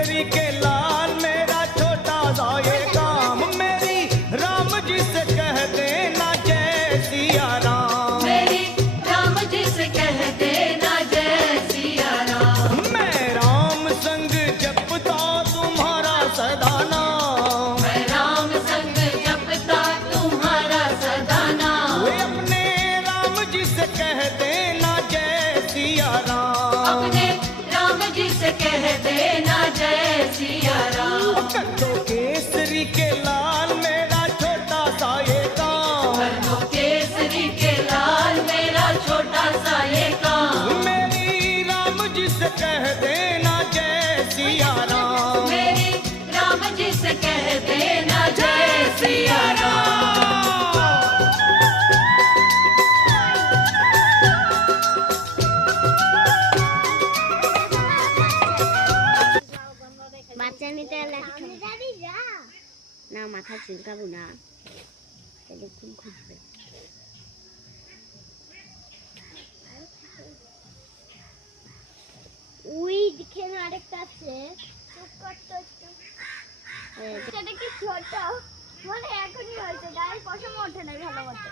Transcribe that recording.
केसरी के लाल मेरा छोटा सा ये काम, मेरी राम जी से कह देना जय सिया राम, मेरी राम जी से कह देना जय सिया राम। मैं राम संग जपता तुम्हारा सदा नाम, मैं राम संग जपता तुम्हारा सदा नाम। वे अपने राम जी से कह देना जय सिया राम, अपने राम जी से कह देना जय सिया राम। कर दो केसरी के लाल मेरा छोटा सा ये काम, कर दो केसरी के लाल मेरा छोटा सा ये काम। मेरी राम जी से कह देना जय सिया राम, मेरी राम जी से कह देना जय सिया राम। বাচ্চা নিতে না মাথা চুলকাবো না, তাহলে খুব ঘুরবে। ওই দিকে আরেকটা আছে, সেটা কি ছোট, মানে এখনই হয়েছে, গায়ে পশম ওঠে না ভালো মতো।